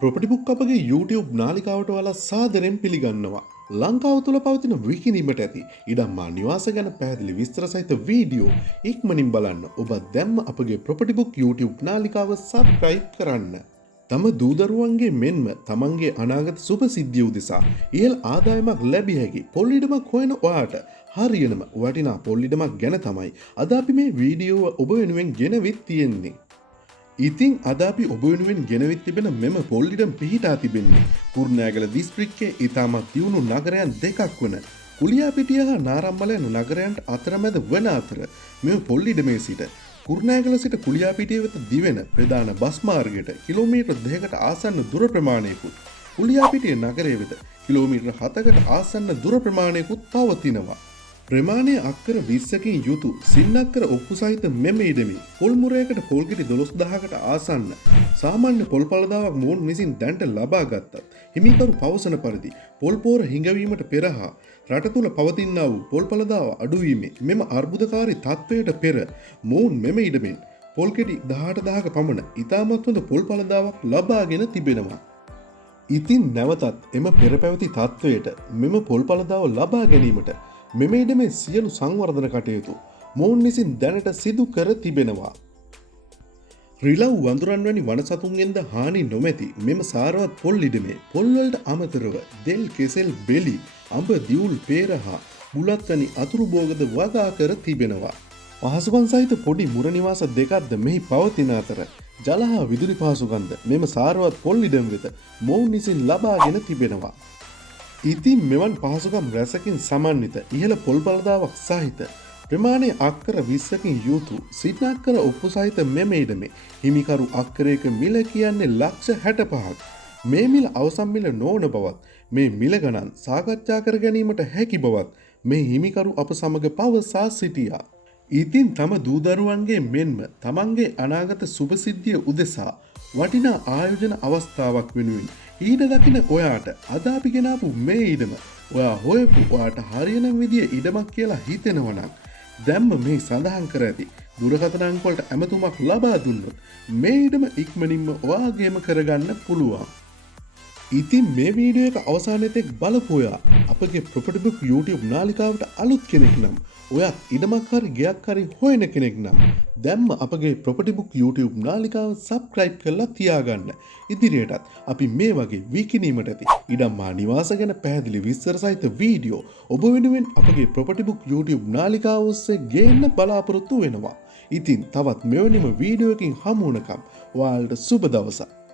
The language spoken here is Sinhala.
ප්‍රොපටි බුක් අපගේ YouTube නාලිකාවට ඔයාලා සාදරයෙන් පිළිගන්නවා. ලංකාව තුළ පවතින විකිණීමට ඇති ඉඩම්මා නිවාස ගැන පැහැදිලි විස්තර සහිත වීඩියෝ ඉක්මනින් බලන්න. ඔබ දැම්ම අපගේ ප්‍රොපටි බුක් YouTube නාලිකාව සබ්ස්ක්‍රයිබ් කරන්න. තම දූදරුවන්ගේ මෙන්ම තමන්ගේ අනාගත සුභ සිද්ධිය උදෙසා ඉහළ ආදායමක් ලැබිය හැකි පොල් ඉඩමක් හොයන ඔයාට හරියනම වටිනා පොල් ඉඩමක් ගැන තමයි අද අපි මේ වීඩියෝව ඔබ වෙනුවෙන් ගෙනවිත් තියෙන්නේ. ඉතින් අද අපි ඔබ වෙනුවෙන් ගෙනවිත් තිබෙන මෙම පොල් ඉඩම් පිහිටා තිබෙන්නේ කුරුණෑගල දිස්ත්‍රික්කයේ ඉතාමත් දියුණු නගරයන් දෙකක් වන කුලියාපිටිය හා නාරම්මල යන නගරයන්ට අතරමැද වන අතර මෙම පොල් ඉඩමේ සිට කුරුණෑගල සිට කුලියාපිටිය වෙත දිවෙන ප්‍රධාන බස් මාර්ගයට කිලෝමීටර් 2කට ආසන්න දුර ප්‍රමාණයකුත් කුලියාපිටිය නගරය වෙත කිලෝමීටර් 7කට ආසන්න දුර ප්‍රමාණයකුත් පවතිනවා. ප්‍රමාණය අක්කර 20කින් යුතු සින්නක්කර ඔප්පු සහිත මෙම ඉඩමේ පොල් මුරයකට පොල්ගෙඩි 12000කට ආසන්න සාමාන්‍ය පොල් පළදාවක් මොවුන් විසින් දැනට ලබා ගත්තත් හිමිකරු පවසන පරිදි පොල් පෝර හිඟවීමට පෙර හා රට තුළ පවතිනා වූ පොල් පළදාව අඩුවීමේ මෙම අර්බුදකාරී තත්ත්වයට පෙර මොවුන් මෙම ඉඩමෙන් පොල්ගෙඩි 18000ක පමණ ඉතාමත් හොඳ පොල් පළදාවක් ලබාගෙන තිබෙනවා. ඉතින් නැවතත් එම පෙර පැවති තත්ත්වයට මෙම පොල් පළදාව ලබා ගැනීමට මෙම ඉඩමේ සියලු සංවර්ධන කටයුතු මොවුන් විසින් දැනට සිදු කර තිබෙනවා. රිලව් වඳුරන් වැනි වනසතුන්ගෙන්ද හානි නොමැති මෙම සාරවත් පොල් ඉඩමේ පොල්වලට අමතරව දෙල් කෙසෙල් බෙලි අඹ දිවුල් පේර හා බුලත් වැනි අතුරු භෝගද වගා කර තිබෙනවා. පහසුකම් සහිත පොඩි මුර නිවාස දෙකක්ද මෙහි පවතින අතර ජල හා විදුලි පහසුකම්ද මෙම සාරවත් පොල් ඉඩම් වෙත මොවුන් විසින් ලබාගෙන තිබෙනවා. ඉතින් මෙවන් පහසුකම් රැසකින් සමන්විත ඉහළ පොල් පළදාවක් සහිත ප්‍රමාණය අක්කර 20කින් යුතු සින්නක්කර ඔප්පු සහිත මෙම ඉඩමේ හිමිකරු අක්කරයක මිල කියන්නේ ලක්ෂ 65ක්. මේ මිල අවසන් මිල නොවන බවත් මේ මිල ගණන් සාකච්ඡා කර ගැනීමට හැකි බවත් මේ හිමිකරු අප සමග පවසා සිටියා. ඉතින් තම දූදරුවන්ගේ මෙන්ම තමන්ගේ අනාගත සුභසිද්ධිය උදෙසා වටිනා ආයෝජන අවස්ථාවක් වෙනුවෙන් ඊට දකින ඔයාට අද අපි ගෙනාපු මේ ඉඩම ඔයා හොයපු ඔයාට හරියන විදිය ඉඩමක් කියලා හිතෙනවා නම් දැම්ම මේ සඳහන් කර ඇති දුරකථන අංක වලට ඇමතුමක් ලබා දුන්නොත් මේ ඉඩම ඉක්මනින්ම ඔයාගේම කරගන්න පුළුවන්. ඉතින් මේ වීඩියෝ එක අවසානයේ තෙක් බලපු ඔයා අපගේ ප්‍රොපර්ටි බුක් YouTube නාලිකාවට අලුත් කෙනෙක් නම් ඔයාත් ඉඩමක් හරි ගෙයක් හරි හොයන කෙනෙක් නම් දැම්ම අපගේ ප්‍රොපර්ටි බුක් YouTube නාලිකාව සබ්ස්ක්‍රයිබ් කරලා තියාගන්න. ඉදිරියටත් අපි මේ වගේ විකිණීමට ඇති ඉඩම්මා නිවාස ගැන පැහැදිලි විස්තර සහිත වීඩියෝ ඔබ වෙනුවෙන් අපගේ ප්‍රොපර්ටි බුක් YouTube නාලිකාව ඔස්සේ ගේන්න බලාපොරොත්තු වෙනවා. ඉතින් තවත් මෙවැනිම වීඩියෝ එකකින් හමු වෙනකම් ඔයාලට සුබ දවසක්.